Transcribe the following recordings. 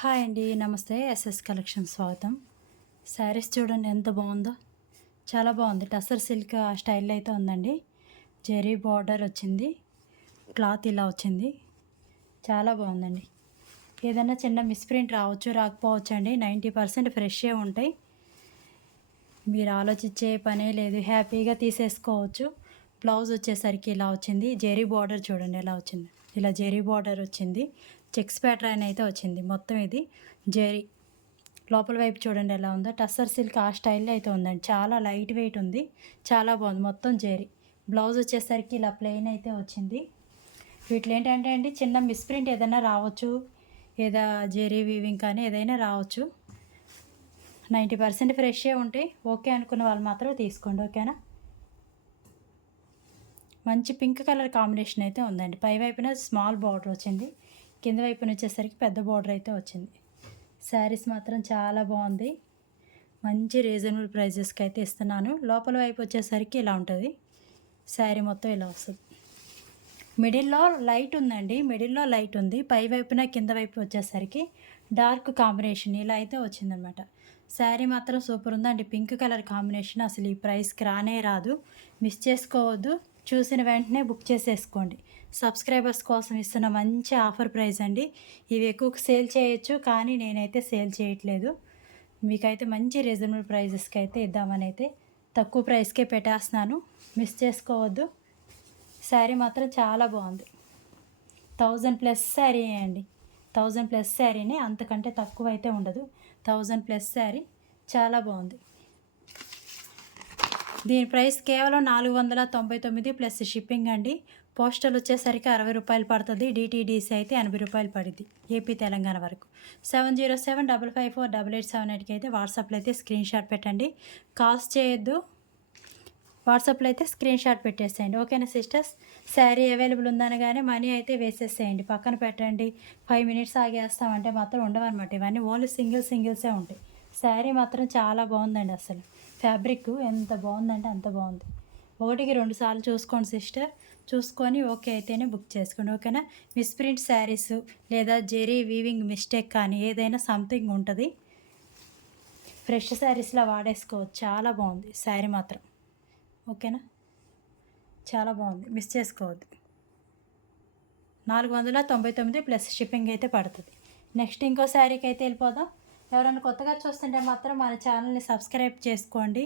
Hi అండి. నమస్తే. SS collection స్వాగతం. శారీస్ చూడండి ఎంత బాగుందో. చాలా బాగుంది. టసర్ సిల్క్ ఆ స్టైల్లో అయితే ఉందండి. జెరీ బార్డర్ వచ్చింది. క్లాత్ ఇలా వచ్చింది. చాలా బాగుందండి. ఏదైనా చిన్న మిస్ప్రింట్ రావచ్చు, రాకపోవచ్చు అండి. 90% ఫ్రెషే ఉంటాయి. మీరు ఆలోచించే పనే లేదు. హ్యాపీగా తీసేసుకోవచ్చు. బ్లౌజ్ వచ్చేసరికి ఇలా వచ్చింది. జెరీ బార్డర్ చూడండి ఎలా వచ్చింది. ఇలా జెరీ బార్డర్ వచ్చింది. చెక్స్ ప్యాటర్న్ అయితే వచ్చింది. మొత్తం ఇది జెరీ. లోపల వైపు చూడండి ఎలా ఉందో. టస్సర్ సిల్క్ ఆ స్టైల్లో అయితే ఉందండి. చాలా లైట్ వెయిట్ ఉంది. చాలా బాగుంది. మొత్తం జెరీ. బ్లౌజ్ వచ్చేసరికి ఇలా ప్లెయిన్ అయితే వచ్చింది. వీటిలో ఏంటంటే అండి చిన్న మిస్ప్రింట్ ఏదైనా రావచ్చు. ఏదా జెరీ వీవింగ్ కానీ ఏదైనా రావచ్చు. 90% ఫ్రెషే ఉంటాయి. ఓకే అనుకున్న వాళ్ళు మాత్రం తీసుకోండి. ఓకేనా. మంచి పింక్ కలర్ కాంబినేషన్ అయితే ఉందండి. పై వైపున స్మాల్ బార్డర్ వచ్చింది. కింద వైపున వచ్చేసరికి పెద్ద బార్డర్ అయితే వచ్చింది. శారీస్ మాత్రం చాలా బాగుంది. మంచి రీజనబుల్ ప్రైజెస్కి అయితే ఇస్తున్నాను. లోపల వైపు వచ్చేసరికి ఇలా ఉంటుంది. శారీ మొత్తం ఇలా వస్తుంది. మిడిల్లో లైట్ ఉందండి. మిడిల్లో లైట్ ఉంది. పై వైపున కింద వైపు వచ్చేసరికి డార్క్ కాంబినేషన్ ఇలా అయితే వచ్చిందనమాట. శారీ మాత్రం సూపర్ ఉందండి. పింక్ కలర్ కాంబినేషన్ అసలు ఈ ప్రైస్కి రానే రాదు. మిస్ చేసుకోవద్దు. చూసిన వెంటనే బుక్ చేసేసుకోండి. సబ్స్క్రైబర్స్ కోసం ఇస్తున్న మంచి ఆఫర్ ప్రైస్ అండి. ఇవి ఎక్కువ సేల్ చేయొచ్చు, కానీ నేనైతే సేల్ చేయట్లేదు. మీకైతే మంచి రీజనబుల్ ప్రైజెస్కి అయితే ఇద్దామని అయితే తక్కువ ప్రైస్కే పెట్టేస్తున్నాను. మిస్ చేసుకోవద్దు. శారీ మాత్రం చాలా బాగుంది. 1000+ శారీ అండి. 1000+ శారీనే, అంతకంటే తక్కువ అయితే ఉండదు. 1000+ శారీ చాలా బాగుంది. దీని ప్రైస్ కేవలం 499 ప్లస్ షిప్పింగ్ అండి. పోస్టల్ వచ్చేసరికి 60 రూపాయలు పడుతుంది. డిటీడీసీ అయితే 80 రూపాయలు పడుద్ది. ఏపీ తెలంగాణ వరకు. 7075548878కి అయితే వాట్సాప్లో అయితే స్క్రీన్ షాట్ పెట్టండి. కాల్స్ చేయొద్దు. వాట్సాప్లో అయితే స్క్రీన్ షాట్ పెట్టేసేయండి. ఓకేనా సిస్టర్స్. శారీ అవైలబుల్ ఉందనగానే మనీ అయితే వేసేసేయండి. పక్కన పెట్టండి. 5 మినిట్స్ ఆగేస్తామంటే మాత్రం ఉండవన్నమాట. ఇవన్నీ ఓన్లీ సింగిల్సే ఉంటాయి. శారీ మాత్రం చాలా బాగుందండి. అసలు ఫ్యాబ్రిక్ ఎంత బాగుందంటే అంత బాగుంది. 1కి 2 సార్లు చూసుకోండి సిస్టర్. చూసుకొని ఓకే అయితేనే బుక్ చేసుకోండి. ఓకేనా. మిస్ప్రింట్ శారీస్ లేదా జెరీ వీవింగ్ మిస్టేక్ కానీ ఏదైనా సంథింగ్ ఉంటుంది. ఫ్రెష్ శారీస్లా వాడేసుకోవచ్చు. చాలా బాగుంది శారీ మాత్రం. ఓకేనా. చాలా బాగుంది. మిస్ చేసుకోవద్దు. 499 ప్లస్ షిప్పింగ్ అయితే పడుతుంది. నెక్స్ట్ ఇంకో శారీకి అయితే వెళ్ళిపోదాం. ఎవరైనా కొత్తగా చూస్తుంటే మాత్రం మన ఛానల్ని సబ్స్క్రైబ్ చేసుకోండి.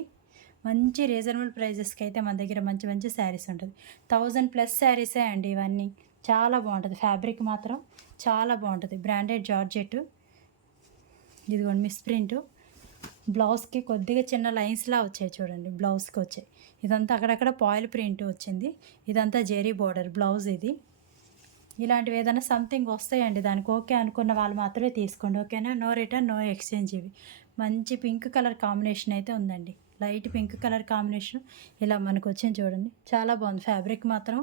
మంచి రీజనబుల్ ప్రైజెస్కి అయితే మన దగ్గర మంచి మంచి శారీస్ ఉంటుంది. 1000+ శారీసే అండి ఇవన్నీ. చాలా బాగుంటుంది. ఫ్యాబ్రిక్ మాత్రం చాలా బాగుంటుంది. Branded georgette. ఇదిగోండి మిస్ప్రింట్. బ్లౌజ్కి కొద్దిగా చిన్న లైన్స్లా వచ్చాయి చూడండి. బ్లౌజ్కి వచ్చాయి. ఇదంతా అక్కడక్కడ పాయిల్ ప్రింట్ వచ్చింది. ఇదంతా జెరీ బోర్డర్ బ్లౌజ్ ఇది. ఇలాంటివి ఏదైనా సంథింగ్ వస్తాయండి. దానికి ఓకే అనుకున్న వాళ్ళు మాత్రమే తీసుకోండి. ఓకేనా. No return, no exchange. ఇవి మంచి పింక్ కలర్ కాంబినేషన్ అయితే ఉందండి. లైట్ పింక్ కలర్ కాంబినేషన్ ఇలా మనకు వచ్చింది చూడండి. చాలా బాగుంది. ఫ్యాబ్రిక్ మాత్రం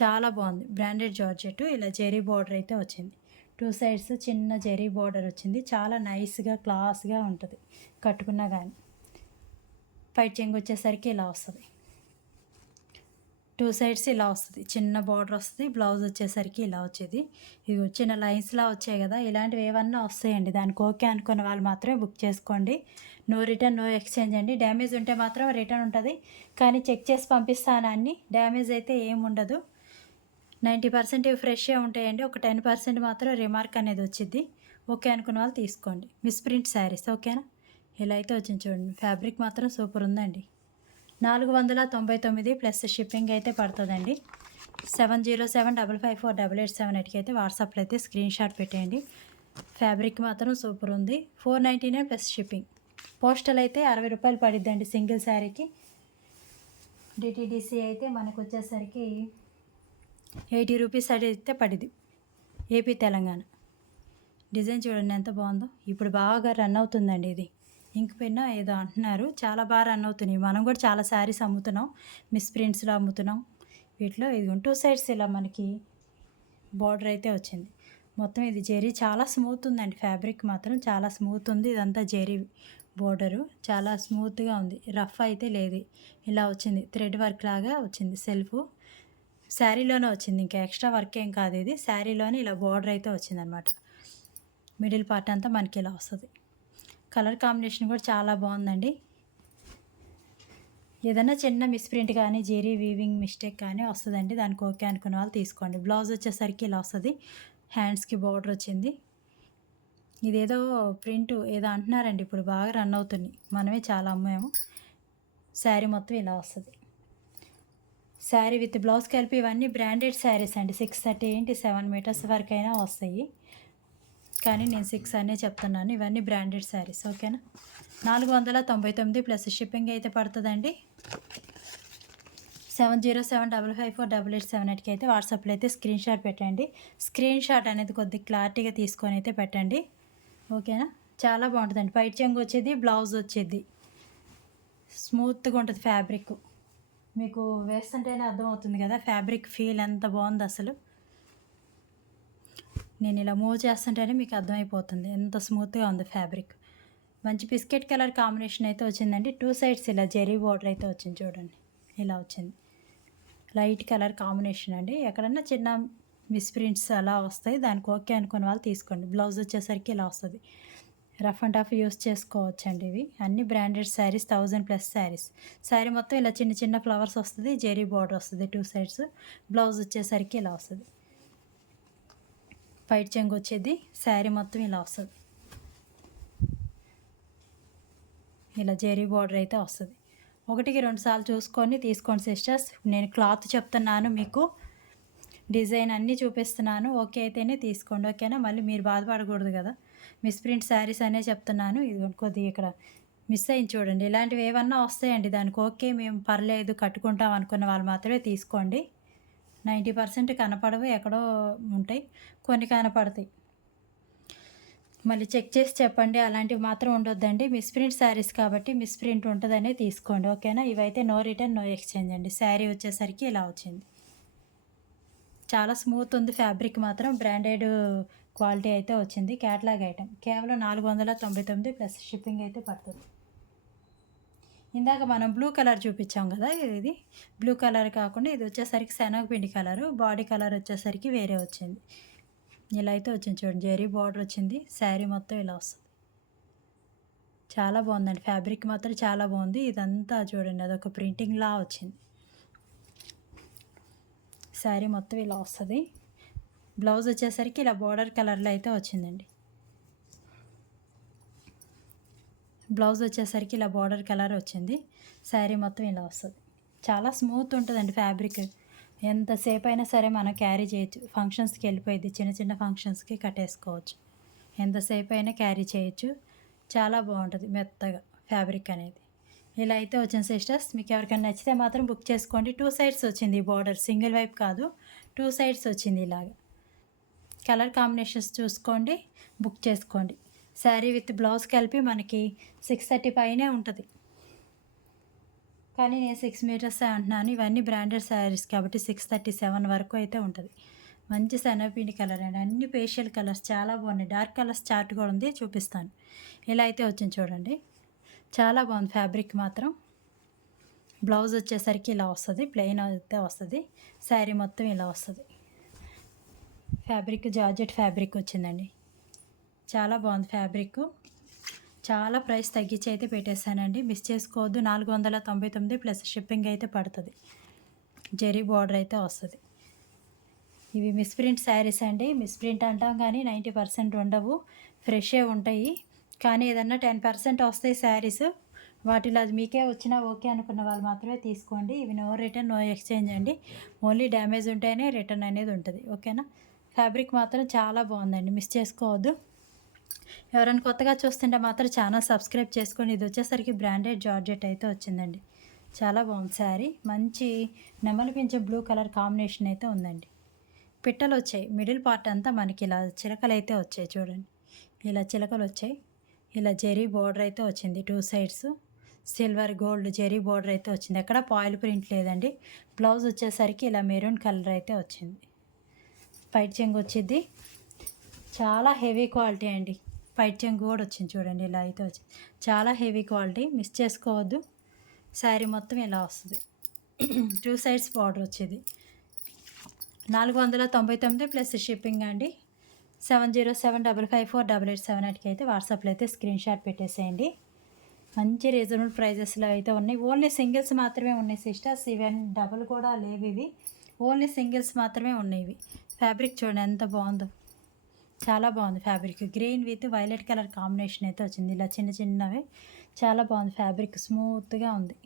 చాలా బాగుంది. Branded georgette. ఇలా జెరీ బోర్డర్ అయితే వచ్చింది. 2 సైడ్స్ చిన్న జెరీ బోర్డర్ వచ్చింది. చాలా నైస్గా క్లాస్గా ఉంటుంది కట్టుకున్నా కానీ. పైట్ చెంగు వచ్చేసరికి ఇలా వస్తుంది. 2 సైడ్స్ ఇలా వస్తుంది. చిన్న బార్డర్ వస్తుంది. బ్లౌజ్ వచ్చేసరికి ఇలా వచ్చేది. ఇవి చిన్న లైన్స్లా వచ్చాయి కదా. ఇలాంటివి ఏమన్నా వస్తాయండి. దానికి ఓకే అనుకున్న వాళ్ళు మాత్రమే బుక్ చేసుకోండి. నో రిటర్న్, నో ఎక్స్చేంజ్ అండి. డ్యామేజ్ ఉంటే మాత్రం రిటర్న్ ఉంటుంది, కానీ చెక్ చేసి పంపిస్తాను అన్ని. డ్యామేజ్ అయితే ఏముండదు. 90% ఫ్రెషే ఉంటాయండి. ఒక 10% మాత్రం రిమార్క్ అనేది వచ్చింది. ఓకే అనుకున్న వాళ్ళు తీసుకోండి. మిస్ప్రింట్ శారీస్. ఓకేనా. ఇలా అయితే వచ్చింది చూడండి. ఫ్యాబ్రిక్ మాత్రం సూపర్ ఉందండి. 499 ప్లస్ షిప్పింగ్ అయితే పడుతుందండి. 7075548878కి అయితే వాట్సాప్లో అయితే స్క్రీన్ షాట్ పెట్టేయండి. ఫ్యాబ్రిక్ మాత్రం సూపర్ ఉంది. 499 ప్లస్ షిప్పింగ్. పోస్టల్ అయితే 60 రూపాయలు పడిద్దండి సింగిల్ శారీకి. డిటీడీసీ అయితే మనకు వచ్చేసరికి 80 రూపీస్ అయితే పడిద్ది. ఏపీ తెలంగాణ. డిజైన్ చూడండి ఎంత బాగుందో. ఇప్పుడు బాగా రన్ అవుతుందండి ఇది. ఇంక్ పెన్ ఏదో అంటున్నారు. చాలా బాగా రన్ అవుతున్నాయి. మనం కూడా చాలా శారీస్ అమ్ముతున్నాం. మిస్ప్రింట్స్లో అమ్ముతున్నాం. వీటిలో ఇది 2 సైడ్స్ ఇలా మనకి బార్డర్ అయితే వచ్చింది. మొత్తం ఇది జెరీ చాలా స్మూత్ ఉందండి. ఫ్యాబ్రిక్ మాత్రం చాలా స్మూత్ ఉంది. ఇదంతా జెరీ బోర్డరు చాలా స్మూత్గా ఉంది. రఫ్ అయితే లేదు. ఇలా వచ్చింది. థ్రెడ్ వర్క్ లాగా వచ్చింది. సెల్ఫ్ శారీలోనే వచ్చింది. ఇంకా ఎక్స్ట్రా వర్క్ ఏం కాదు ఇది. శారీలోనే ఇలా బార్డర్ అయితే వచ్చిందనమాట. మిడిల్ పార్ట్ అంతా మనకి ఇలా వస్తుంది. కలర్ కాంబినేషన్ కూడా చాలా బాగుందండి. ఏదైనా చిన్న మిస్ప్రింట్ కానీ జెరీ వీవింగ్ మిస్టేక్ కానీ వస్తుందండి. దానికి ఓకే అనుకున్న వాళ్ళు తీసుకోండి. బ్లౌజ్ వచ్చేసరికి ఇలా వస్తుంది. హ్యాండ్స్కి బార్డర్ వచ్చింది. ఇదేదో ప్రింట్ ఏదో అంటున్నారండి, ఇప్పుడు బాగా రన్ అవుతుంది, మనమే చాలా అమ్మాము. శారీ మొత్తం ఇలా వస్తుంది. శారీ విత్ బ్లౌజ్ కలిపి ఇవన్నీ బ్రాండెడ్ శారీస్ అండి. 630 ఏంటి 7 మీటర్స్ వరకు అయినా వస్తాయి, కానీ నేను 6 అనే చెప్తున్నాను. ఇవన్నీ బ్రాండెడ్ శారీస్. ఓకేనా. 499 ప్లస్ షిప్పింగ్ అయితే పడుతుందండి. 7075548878కి అయితే వాట్సాప్లో అయితే స్క్రీన్ షాట్ పెట్టండి. స్క్రీన్ షాట్ అనేది కొద్దిగా క్లారిటీగా తీసుకొని అయితే పెట్టండి. ఓకేనా. చాలా బాగుంటుందండి. పైట్ చెంగు వచ్చేది, బ్లౌజ్ వచ్చేది, స్మూత్గా ఉంటుంది ఫ్యాబ్రిక్. మీకు వేస్తుంటేనే అర్థమవుతుంది కదా ఫ్యాబ్రిక్ ఫీల్ ఎంత బాగుంది అసలు. నేను ఇలా మూవ్ చేస్తుంటేనే మీకు అర్థమైపోతుంది ఎంత స్మూత్గా ఉంది ఫ్యాబ్రిక్. మంచి బిస్కెట్ కలర్ కాంబినేషన్ అయితే వచ్చిందండి. 2 సైడ్స్ ఇలా జెరీ బార్డర్ అయితే వచ్చింది చూడండి, ఇలా వచ్చింది. లైట్ కలర్ కాంబినేషన్ అండి. ఎక్కడన్నా చిన్న మిస్ప్రింట్స్ అలా వస్తాయి, దానికి ఓకే అనుకున్న వాళ్ళు తీసుకోండి. బ్లౌజ్ వచ్చేసరికి ఇలా వస్తుంది. రఫ్ అండ్ టఫ్ యూస్ చేసుకోవచ్చండి. ఇవి అన్ని బ్రాండెడ్ శారీస్, 1000+ శారీస్. శారీ మొత్తం ఇలా చిన్న చిన్న ఫ్లవర్స్ వస్తుంది, జెరీ బార్డర్ వస్తుంది 2 సైడ్స్. బ్లౌజ్ వచ్చేసరికి ఇలా వస్తుంది. పైట్ చెంగు వచ్చేది, శారీ మొత్తం ఇలా వస్తుంది. ఇలా జెరీ బార్డర్ అయితే వస్తుంది. 1-2 సార్లు చూసుకొని తీసుకోండి సిస్టర్స్. నేను క్లాత్ చెప్తున్నాను, మీకు డిజైన్ అన్నీ చూపిస్తున్నాను. ఓకే అయితేనే తీసుకోండి. ఓకేనా. మళ్ళీ మీరు బాధపడకూడదు కదా. మిస్ప్రింట్ శారీస్ అనే చెప్తున్నాను. ఇది కొద్దిగా ఇక్కడ మిస్ అయింది చూడండి. ఇలాంటివి ఏమన్నా వస్తాయండి, దానికి ఓకే మేము పర్లేదు కట్టుకుంటాం అనుకున్న వాళ్ళు మాత్రమే తీసుకోండి. 90% కనపడవు, ఎక్కడో ఉంటాయి, కొన్ని కనపడతాయి. మళ్ళీ చెక్ చేసి చెప్పండి. అలాంటివి మాత్రం ఉండొద్దండి. మిస్ప్రింట్ శారీస్ కాబట్టి మిస్ప్రింట్ ఉంటుందనే తీసుకోండి. ఓకేనా. ఇవైతే నో రిటర్న్ నో ఎక్స్చేంజ్ అండి. శారీ వచ్చేసరికి ఇలా వచ్చింది. చాలా స్మూత్ ఉంది ఫ్యాబ్రిక్ మాత్రం. బ్రాండెడ్ క్వాలిటీ అయితే వచ్చింది. Catalogue item. కేవలం 499 ప్లస్ షిప్పింగ్ అయితే పడుతుంది. ఇందాక మనం బ్లూ కలర్ చూపించాం కదా, ఇది బ్లూ కలర్ కాకుండా ఇది వచ్చేసరికి శనగపిండి కలరు. బాడీ కలర్ వచ్చేసరికి వేరే వచ్చింది. ఇలా అయితే వచ్చింది చూడండి. జెరీ బార్డర్ వచ్చింది. శారీ మొత్తం ఇలా వస్తుంది. చాలా బాగుందండి. ఫ్యాబ్రిక్ మాత్రం చాలా బాగుంది. ఇదంతా చూడండి, అదొక ప్రింటింగ్లా వచ్చింది. శారీ మొత్తం ఇలా వస్తుంది. బ్లౌజ్ వచ్చేసరికి ఇలా బార్డర్ కలర్లో అయితే వచ్చిందండి. బ్లౌజ్ వచ్చేసరికి ఇలా బార్డర్ కలర్ వచ్చింది. శారీ మొత్తం ఇలా వస్తుంది. చాలా స్మూత్ ఉంటుందండి ఫ్యాబ్రిక్. ఎంతసేపు అయినా సరే మనం క్యారీ చేయొచ్చు. ఫంక్షన్స్కి వెళ్ళిపోయింది, చిన్న చిన్న ఫంక్షన్స్కి కట్టేసుకోవచ్చు. ఎంతసేపు అయినా క్యారీ చేయొచ్చు. చాలా బాగుంటుంది మెత్తగా ఫ్యాబ్రిక్ అనేది. ఇలా అయితే వచ్చింది సిస్టర్స్. మీకు ఎవరికైనా నచ్చితే మాత్రం బుక్ చేసుకోండి. 2 సైడ్స్ వచ్చింది బార్డర్, సింగిల్ వైపు కాదు, 2 సైడ్స్ వచ్చింది. ఇలాగా కలర్ కాంబినేషన్స్ చూసుకోండి, బుక్ చేసుకోండి. శారీ విత్ బ్లౌజ్ కలిపి మనకి 630 పైనే ఉంటుంది, కానీ నేను 6 మీటర్స్ అంటున్నాను. ఇవన్నీ బ్రాండెడ్ శారీస్ కాబట్టి 637 వరకు అయితే ఉంటుంది. మంచి శనగపిండి కలర్ అండి. అన్ని ఫేషియల్ కలర్స్ చాలా బాగున్నాయి. డార్క్ కలర్స్ చార్ట్ కూడా ఉంది, చూపిస్తాను. ఇలా అయితే వచ్చింది చూడండి. చాలా బాగుంది ఫ్యాబ్రిక్ మాత్రం. బ్లౌజ్ వచ్చేసరికి ఇలా వస్తుంది, ప్లెయిన్ అయితే వస్తుంది. శారీ మొత్తం ఇలా వస్తుంది. ఫ్యాబ్రిక్ జార్జెట్ ఫ్యాబ్రిక్ వచ్చిందండి. చాలా బాగుంది ఫ్యాబ్రిక్. చాలా ప్రైస్ తగ్గించి అయితే పెట్టేశానండి, మిస్ చేసుకోవద్దు. 499 ప్లస్ షిప్పింగ్ అయితే పడుతుంది. జెరీ బార్డర్ అయితే వస్తుంది. ఇవి మిస్ప్రింట్ శారీస్ అండి. మిస్ప్రింట్ అంటాం కానీ 90% ఉండవు, ఫ్రెషే ఉంటాయి. కానీ ఏదన్నా 10% వస్తాయి శారీస్. వాటిలో అది మీకే వచ్చినా ఓకే అనుకున్న వాళ్ళు మాత్రమే తీసుకోండి. ఇవి నో రిటర్న్ నో ఎక్స్చేంజ్ అండి. ఓన్లీ డ్యామేజ్ ఉంటేనే రిటర్న్ అనేది ఉంటుంది. ఓకేనా. ఫ్యాబ్రిక్ మాత్రం చాలా బాగుందండి, మిస్ చేసుకోవద్దు. ఎవరైనా కొత్తగా చూస్తుంటే మాత్రం ఛానల్ సబ్స్క్రైబ్ చేసుకోండి. ఇది వచ్చేసరికి బ్రాండెడ్ జార్జెట్ అయితే వచ్చిందండి. చాలా బాగుంది శారీ. మంచి నెమలి పింఛ బ్లూ కలర్ కాంబినేషన్ అయితే ఉందండి. పిట్టలు వచ్చాయి. మిడిల్ పార్ట్ అంతా మనకి ఇలా చిలకలు అయితే వచ్చాయి చూడండి. ఇలా చిలకలు వచ్చాయి. ఇలా జెరీ బార్డర్ అయితే వచ్చింది. 2 sides silver gold zari border అయితే వచ్చింది. ఎక్కడ పాయిల్ ప్రింట్ లేదండి. బ్లౌజ్ వచ్చేసరికి ఇలా మెరూన్ కలర్ అయితే వచ్చింది. పైట్ చెంగు వచ్చింది. చాలా హెవీ క్వాలిటీ అండి. పైట్ చెంగు కూడా వచ్చింది చూడండి. ఇలా అయితే వచ్చింది. చాలా హెవీ క్వాలిటీ, మిస్ చేసుకోవద్దు. శారీ మొత్తం ఇలా వస్తుంది. 2 సైడ్స్ బార్డర్ వచ్చేది. 499 ప్లస్ షిప్పింగ్ అండి. 7075548878కి అయితే వాట్సాప్లో అయితే స్క్రీన్ షాట్ పెట్టేసేయండి. మంచి రీజనబుల్ ప్రైజెస్లో అయితే ఉన్నాయి. ఓన్లీ సింగిల్స్ మాత్రమే ఉన్నాయి సిస్టర్స్. ఈవెన్ డబుల్ కూడా లేవు ఇవి. ఓన్లీ సింగిల్స్ మాత్రమే ఉన్నాయి ఇవి. ఫ్యాబ్రిక్ చూడండి ఎంత బాగుందో, చాలా బాగుంది fabric. Green with violet colour combination అయితే వచ్చింది. ఇలా చిన్న చిన్నవి చాలా బాగుంది ఫ్యాబ్రిక్, స్మూత్గా ఉంది.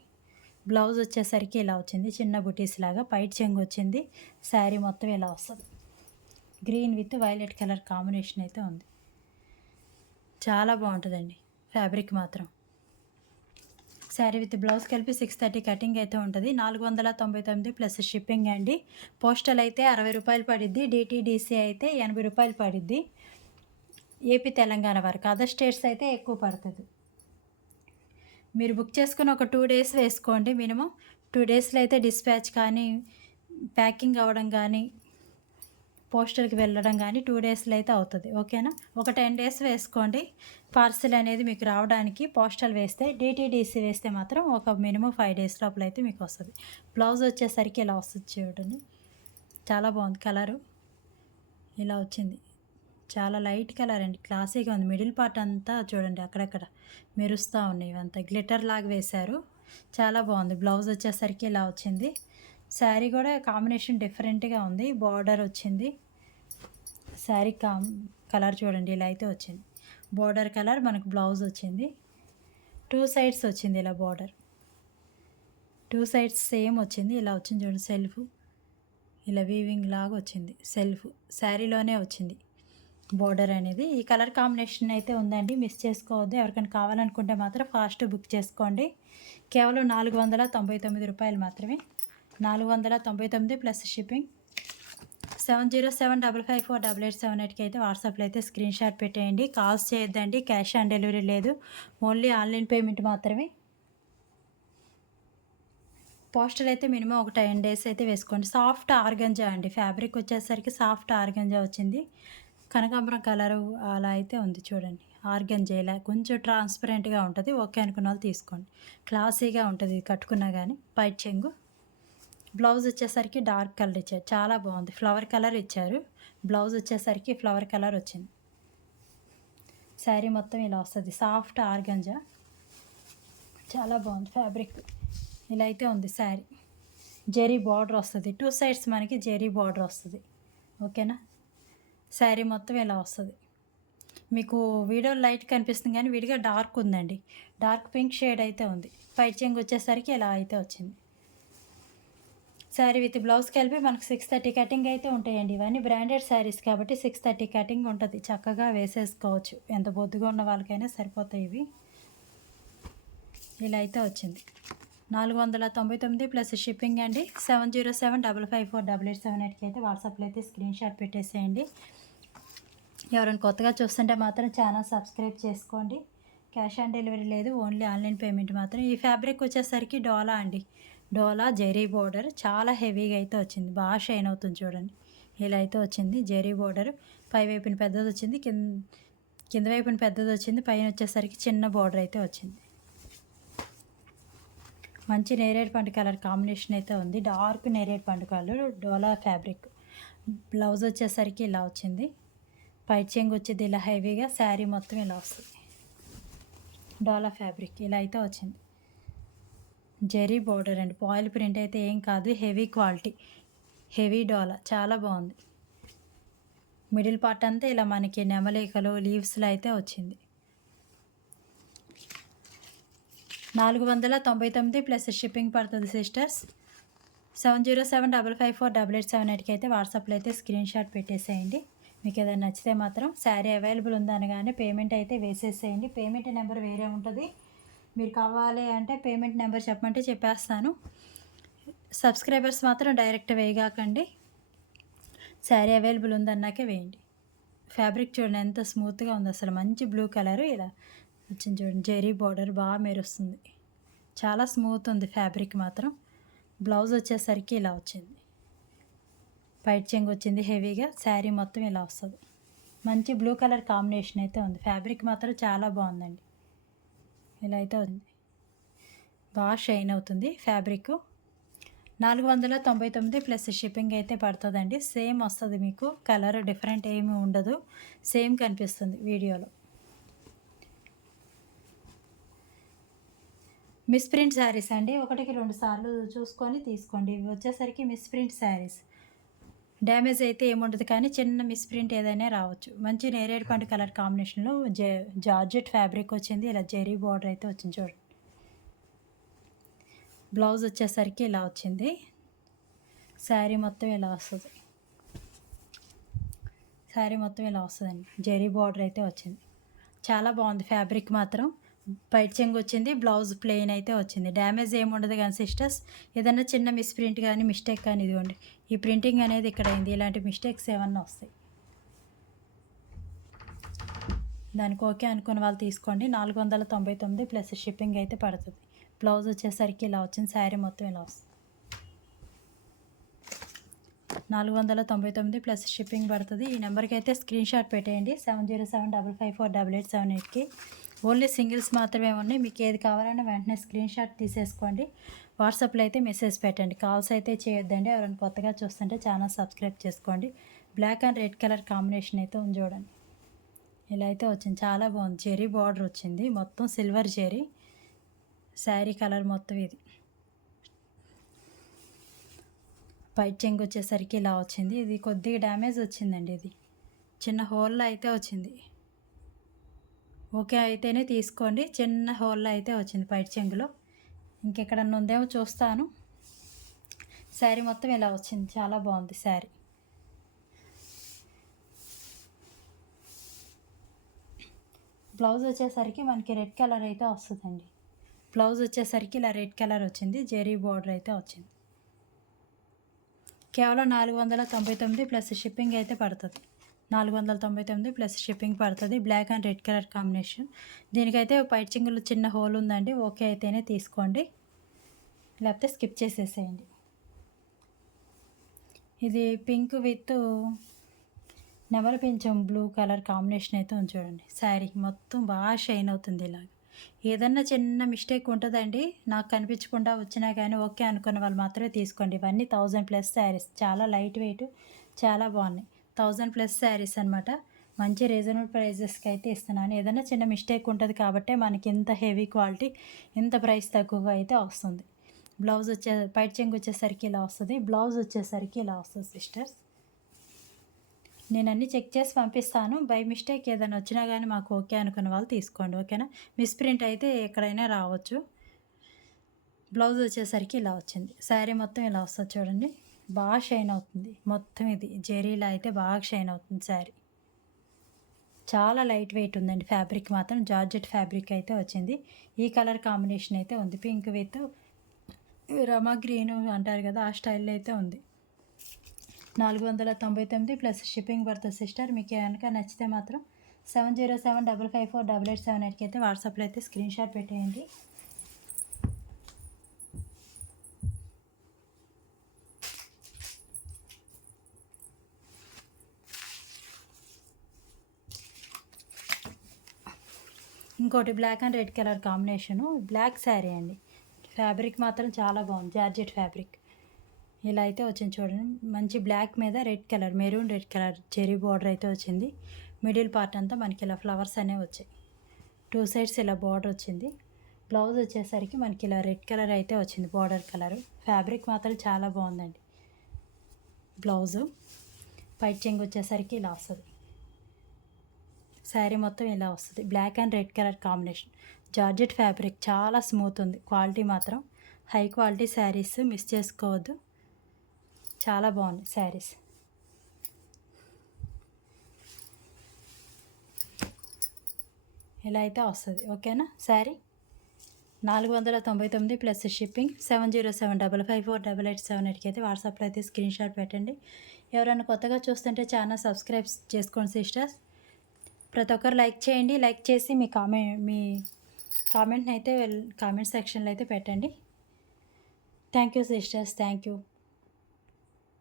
బ్లౌజ్ వచ్చేసరికి ఇలా వచ్చింది, చిన్న బుటీస్ లాగా పైట్ చెంగు వచ్చింది. శారీ మొత్తం ఇలా వస్తుంది. Green with violet colour combination అయితే ఉంది. చాలా బాగుంటుందండి ఫ్యాబ్రిక్ మాత్రం. శారీ విత్ బ్లౌజ్ కలిపి 630 కటింగ్ అయితే ఉంటుంది. 499 ప్లస్ షిప్పింగ్ అండి. పోస్టల్ అయితే 60 రూపాయలు పడిద్ది, డిటీడీసీ అయితే 80 రూపాయలు పడిద్ది. ఏపీ తెలంగాణ వరకు, అదర్ స్టేట్స్ అయితే ఎక్కువ పడుతుంది. మీరు బుక్ చేసుకుని ఒక 2 డేస్ వేసుకోండి మినిమం. 2 డేస్లో అయితే డిస్పాచ్ కానీ ప్యాకింగ్ అవ్వడం కానీ పోస్టల్కి వెళ్ళడం కానీ 2 డేస్లో అయితే అవుతుంది. ఓకేనా? ఒక 10 డేస్ వేసుకోండి పార్సిల్ అనేది మీకు రావడానికి. పోస్టల్ వేస్తే, డిటీడీసీ వేస్తే మాత్రం ఒక మినిమం 5 డేస్ లోపల అయితే మీకు వస్తుంది. బ్లౌజ్ వచ్చేసరికి ఇలా వస్తుంది చూడండి, చాలా బాగుంది కలరు. ఇలా వచ్చింది, చాలా లైట్ కలర్ అండి, క్లాసీగా ఉంది. మిడిల్ పార్ట్ అంతా చూడండి అక్కడక్కడ మెరుస్తూ ఉన్నాయి, ఇవంతా గ్లిటర్ లాగా వేశారు. చాలా బాగుంది. బ్లౌజ్ వచ్చేసరికి ఇలా వచ్చింది. శారీ కూడా కాంబినేషన్ డిఫరెంట్గా ఉంది. బార్డర్ వచ్చింది. శారీ కలర్ చూడండి ఇలా అయితే వచ్చింది. బార్డర్ కలర్ మనకు బ్లౌజ్ వచ్చింది. 2 సైడ్స్ వచ్చింది ఇలా బార్డర్, 2 సైడ్స్ సేమ్ వచ్చింది. ఇలా వచ్చింది చూడండి, సెల్ఫ్ ఇలా వీవింగ్ లాగా వచ్చింది. సెల్ఫ్ శారీలోనే వచ్చింది బార్డర్ అనేది. ఈ కలర్ కాంబినేషన్ అయితే ఉందండి, మిస్ చేసుకోవద్దు. ఎవరికైనా కావాలనుకుంటే మాత్రం ఫాస్ట్ బుక్ చేసుకోండి. కేవలం 499 రూపాయలు మాత్రమే. 499 ప్లస్ షిప్పింగ్. 7075548878కి అయితే వాట్సాప్లో అయితే స్క్రీన్ షాట్ పెట్టేయండి. కాల్స్ చేయొద్దండి, క్యాష్ ఆన్ డెలివరీ లేదు, ఓన్లీ ఆన్లైన్ పేమెంట్ మాత్రమే. పోస్టల్ అయితే మినిమం ఒక 10 డేస్ అయితే వేసుకోండి. సాఫ్ట్ ఆర్గంజా అండి, ఫ్యాబ్రిక్ వచ్చేసరికి సాఫ్ట్ ఆర్గంజా వచ్చింది. కనకాంబరం కలరు అలా అయితే ఉంది చూడండి. ఆర్గంజా ఇలా కొంచెం ట్రాన్స్పరెంట్గా ఉంటుంది. ఓకే అనుకున్న వాళ్ళు తీసుకోండి, క్లాసీగా ఉంటుంది కట్టుకున్నా కానీ. పైట్ చెంగు. బ్లౌజ్ వచ్చేసరికి డార్క్ కలర్ ఇచ్చారు, చాలా బాగుంది. ఫ్లవర్ కలర్ ఇచ్చారు. బ్లౌజ్ వచ్చేసరికి ఫ్లవర్ కలర్ వచ్చింది. శారీ మొత్తం ఇలా వస్తుంది, సాఫ్ట్ ఆర్గంజా, చాలా బాగుంది ఫ్యాబ్రిక్. ఇలా అయితే ఉంది శారీ. జెరీ బార్డర్ వస్తుంది, 2 సైడ్స్ మనకి జెరీ బార్డర్ వస్తుంది. ఓకేనా? శారీ మొత్తం ఇలా వస్తుంది. మీకు వీడియో లైట్ కనిపిస్తుంది కానీ విడిగా డార్క్ ఉందండి, డార్క్ పింక్ షేడ్ అయితే ఉంది. పైట్ చెంగు వచ్చేసరికి ఇలా అయితే వచ్చింది. శారీ విత్ బ్లౌజ్ కలిపి మనకు 630 కటింగ్ అయితే ఉంటాయండి. ఇవన్నీ బ్రాండెడ్ శారీస్ కాబట్టి 630 కటింగ్ ఉంటుంది, చక్కగా వేసేసుకోవచ్చు. ఎంత బొద్దుగా ఉన్న వాళ్ళకైనా సరిపోతాయి ఇవి. ఇలా అయితే వచ్చింది. 499 ప్లస్ షిప్పింగ్ అండి. 7075548878కి అయితే వాట్సాప్లో అయితే స్క్రీన్ షాట్ పెట్టేసేయండి. ఎవరైనా కొత్తగా చూస్తుంటే మాత్రం ఛానల్ సబ్స్క్రైబ్ చేసుకోండి. క్యాష్ ఆన్ డెలివరీ లేదు, ఓన్లీ ఆన్లైన్ పేమెంట్ మాత్రం. ఈ ఫ్యాబ్రిక్ వచ్చేసరికి డోలా అండి, డోలా జెరీ బోర్డర్, చాలా హెవీగా అయితే వచ్చింది, బాగా షైన్ అవుతుంది చూడండి. ఇలా అయితే వచ్చింది జెరీ బోర్డర్. పై వైపున పెద్దది వచ్చింది, కింద వైపున పెద్దది వచ్చింది, పైన వచ్చేసరికి చిన్న బోర్డర్ అయితే వచ్చింది. మంచి నేరేడు పండు కలర్ కాంబినేషన్ అయితే ఉంది, డార్క్ నేరేడు పండు కలర్ డోలా ఫ్యాబ్రిక్. బ్లౌజ్ వచ్చేసరికి ఇలా వచ్చింది. పైట్ చెంగు వచ్చేది ఇలా హెవీగా, శారీ మొత్తం ఇలా వస్తుంది. డోలా ఫ్యాబ్రిక్ ఇలా అయితే వచ్చింది. జెరీ బార్డర్ అండి, పాయిల్ ప్రింట్ అయితే ఏం కాదు, హెవీ క్వాలిటీ, హెవీ డోలా, చాలా బాగుంది. మిడిల్ పార్ట్ అంతా ఇలా మనకి నెమలికలు లీవ్స్లో అయితే వచ్చింది. 499 ప్లస్ షిప్పింగ్ పడుతుంది సిస్టర్స్. 7075548878కి అయితే వాట్సాప్లో అయితే స్క్రీన్ షాట్ పెట్టేసేయండి. మీకు ఏదైనా నచ్చితే మాత్రం శారీ అవైలబుల్ ఉందనగానే పేమెంట్ అయితే వేసేసేయండి. పేమెంట్ నెంబర్ వేరే ఉంటుంది, మీరు కావాలి అంటే పేమెంట్ నెంబర్ చెప్పమంటే చెప్పేస్తాను. సబ్స్క్రైబర్స్ మాత్రం డైరెక్ట్ వేయగాకండి, శారీ అవైలబుల్ ఉందన్నాకే వేయండి. ఫ్యాబ్రిక్ చూడండి ఎంత స్మూత్గా ఉంది అసలు, మంచి బ్లూ కలర్ ఇలా వచ్చింది చూడండి. జెరీ బార్డర్ బాగా మెరుస్తుంది, చాలా స్మూత్ ఉంది ఫ్యాబ్రిక్ మాత్రం. బ్లౌజ్ వచ్చేసరికి ఇలా వచ్చింది. పైట్ చెంగు వచ్చింది హెవీగా, శారీ మొత్తం ఇలా వస్తుంది. మంచి బ్లూ కలర్ కాంబినేషన్ అయితే ఉంది. ఫ్యాబ్రిక్ మాత్రం చాలా బాగుందండి. ఇలా అయితే ఉంది, బాగా షైన్ అవుతుంది ఫ్యాబ్రిక్. 499 ప్లస్ షిప్పింగ్ అయితే పడుతుందండి. సేమ్ వస్తుంది మీకు, కలర్ డిఫరెంట్ ఏమీ ఉండదు, సేమ్ కనిపిస్తుంది వీడియోలో. మిస్ ప్రింట్ శారీస్ అండి, 1కి 2 సార్లు చూసుకొని తీసుకోండి. ఇవి వచ్చేసరికి మిస్ ప్రింట్ శారీస్, డ్యామేజ్ అయితే ఏముండదు, కానీ చిన్న మిస్ ప్రింట్ ఏదైనా రావచ్చు. మంచి నేరేడు పండు కలర్ కాంబినేషన్లో జార్జెట్ ఫ్యాబ్రిక్ వచ్చింది, ఇలా జెరీ బార్డర్ అయితే వచ్చింది చూడండి. బ్లౌజ్ వచ్చేసరికి ఇలా వచ్చింది, శారీ మొత్తం ఇలా వస్తుంది, శారీ మొత్తం ఇలా వస్తుందండి, జెరీ బార్డర్ అయితే వచ్చింది. చాలా బాగుంది ఫ్యాబ్రిక్ మాత్రం. బయట చెంగు వచ్చింది, బ్లౌజ్ ప్లెయిన్ అయితే వచ్చింది, డ్యామేజ్ ఏముండదు. కానీ సిస్టర్స్ ఏదైనా చిన్న మిస్ ప్రింట్ కానీ మిస్టేక్ కానీ ఇదిగోండి, ఈ ప్రింటింగ్ అనేది ఇక్కడ అయింది, ఇలాంటి మిస్టేక్స్ ఏమన్నా వస్తాయి. దానికి ఓకే అనుకున్న వాళ్ళు తీసుకోండి. 499 ప్లస్ షిప్పింగ్ అయితే పడుతుంది. బ్లౌజ్ వచ్చేసరికి ఇలా వచ్చింది, శారీ మొత్తం ఇలా వస్తుంది. 499 ప్లస్ షిప్పింగ్ పడుతుంది. ఈ నెంబర్కి అయితే స్క్రీన్ షాట్ పెట్టేయండి, 7075548878కి. ఓన్లీ సింగిల్స్ మాత్రమే ఉన్నాయి. మీకు ఏది కావాలన్నా వెంటనే స్క్రీన్ షాట్ తీసేసుకోండి. వాట్సాప్లో అయితే మెసేజ్ పెట్టండి, కాల్స్ అయితే చేయొద్దండి. ఎవరైనా కొత్తగా చూస్తుంటే ఛానల్ సబ్స్క్రైబ్ చేసుకోండి. Black and red colour combination అయితే ఉంది చూడండి, ఇలా అయితే వచ్చింది, చాలా బాగుంది. జెరీ బార్డర్ వచ్చింది, మొత్తం సిల్వర్ జెరీ, శారీ కలర్ మొత్తం ఇది. పైట్ చెంగు వచ్చేసరికి ఇలా వచ్చింది, ఇది కొద్దిగా డ్యామేజ్ వచ్చిందండి, ఇది చిన్న హోల్లో అయితే వచ్చింది. ఓకే అయితేనే తీసుకోండి, చిన్న హోల్లో అయితే వచ్చింది పైట్ చెంగులో. ఇంకెక్కడన్నా ఉందేమో చూస్తాను. శారీ మొత్తం ఇలా వచ్చింది, చాలా బాగుంది శారీ. బ్లౌజ్ వచ్చేసరికి మనకి రెడ్ కలర్ అయితే వస్తుందండి. బ్లౌజ్ వచ్చేసరికి ఇలా రెడ్ కలర్ వచ్చింది, జెరీ బార్డర్ అయితే వచ్చింది. కేవలం 499 ప్లస్ షిప్పింగ్ అయితే పడుతుంది. 499 ప్లస్ షిప్పింగ్ పడుతుంది. Black and red colour combination. దీనికైతే పైట్ చింగులు చిన్న హోల్ ఉందండి, ఓకే అయితేనే తీసుకోండి, లేకపోతే స్కిప్ చేసేసేయండి. ఇది పింక్ విత్ నెమలి పింఛం బ్లూ కలర్ కాంబినేషన్ అయితే ఉంది చూడండి. శారీ మొత్తం బాగా షైన్ అవుతుంది. ఇలాగ ఏదన్నా చిన్న మిస్టేక్ ఉంటుందండి, నాకు కనిపించకుండా వచ్చినా కానీ ఓకే అనుకున్న వాళ్ళు మాత్రమే తీసుకోండి. ఇవన్నీ 1000+ శారీస్, చాలా లైట్ వెయిట్, చాలా బాగున్నాయి. 1000+ శారీస్ అనమాట. మంచి రీజనబుల్ ప్రైజెస్కి అయితే ఇస్తున్నాను. ఏదైనా చిన్న మిస్టేక్ ఉంటుంది కాబట్టి మనకి ఇంత హెవీ క్వాలిటీ, ఇంత ప్రైస్ తక్కువగా అయితే వస్తుంది. బ్లౌజ్ పైట్ చెంగు వచ్చేసరికి ఇలా వస్తుంది, బ్లౌజ్ వచ్చేసరికి ఇలా వస్తుంది సిస్టర్స్. నేను అన్నీ చెక్ చేసి పంపిస్తాను. బై మిస్టేక్ ఏదైనా వచ్చినా కానీ మాకు ఓకే అనుకున్న వాళ్ళు తీసుకోండి, ఓకేనా. మిస్ప్రింట్ అయితే ఎక్కడైనా రావచ్చు. బ్లౌజ్ వచ్చేసరికి ఇలా వచ్చింది, శారీ మొత్తం ఇలా వస్తుంది చూడండి, బాగా షైన్ అవుతుంది. మొత్తం ఇది జెరీలా అయితే బాగా షైన్ అవుతుంది శారీ. చాలా లైట్ వెయిట్ ఉందండి, ఫ్యాబ్రిక్ మాత్రం జార్జెట్ ఫ్యాబ్రిక్ అయితే వచ్చింది. ఈ కలర్ కాంబినేషన్ అయితే ఉంది, పింక్ విత్ రమా గ్రీన్ అంటారు కదా, ఆ స్టైల్లో అయితే ఉంది. 499 ప్లస్ షిప్పింగ్ పడుతుంది సిస్టర్. మీకు కనుక నచ్చితే మాత్రం 7075548878కి అయితే వాట్సాప్లో అయితే స్క్రీన్ షాట్ పెట్టేయండి. ఇంకోటి black and red colour combination, black sari అండి. ఫ్యాబ్రిక్ మాత్రం చాలా బాగుంది, జార్జెట్ ఫ్యాబ్రిక్. ఇలా అయితే వచ్చింది చూడండి, మంచి బ్లాక్ మీద red colour, maroon red colour zari border అయితే వచ్చింది. మిడిల్ పార్ట్ అంతా మనకి ఇలా ఫ్లవర్స్ అనేవి వచ్చాయి, 2 సైడ్స్ ఇలా బార్డర్ వచ్చింది. బ్లౌజ్ వచ్చేసరికి మనకి ఇలా రెడ్ కలర్ అయితే వచ్చింది, బార్డర్ కలరు. ఫ్యాబ్రిక్ మాత్రం చాలా బాగుందండి. బ్లౌజు పైట్ చెంగు వచ్చేసరికి ఇలా వస్తుంది, శారీ మొత్తం ఇలా వస్తుంది. Black and red colour combination, georgette fabric, చాలా స్మూత్ ఉంది. క్వాలిటీ మాత్రం హై క్వాలిటీ శారీస్, మిస్ చేసుకోవద్దు, చాలా బాగుంది శారీస్. ఇలా అయితే వస్తుంది, ఓకేనా. Sari 499 plus shipping. 7075548878కి అయితే వాట్సాప్లో అయితే స్క్రీన్ షాట్ పెట్టండి. ఎవరైనా కొత్తగా చూస్తుంటే ఛానల్ సబ్స్క్రైబ్ చేసుకోండి సిస్టర్స్. ప్రతి ఒక్కరు లైక్ చేయండి, లైక్ చేసి మీ కామెంట్ని అయితే కామెంట్ సెక్షన్లో అయితే పెట్టండి. Thank you sisters, thank you.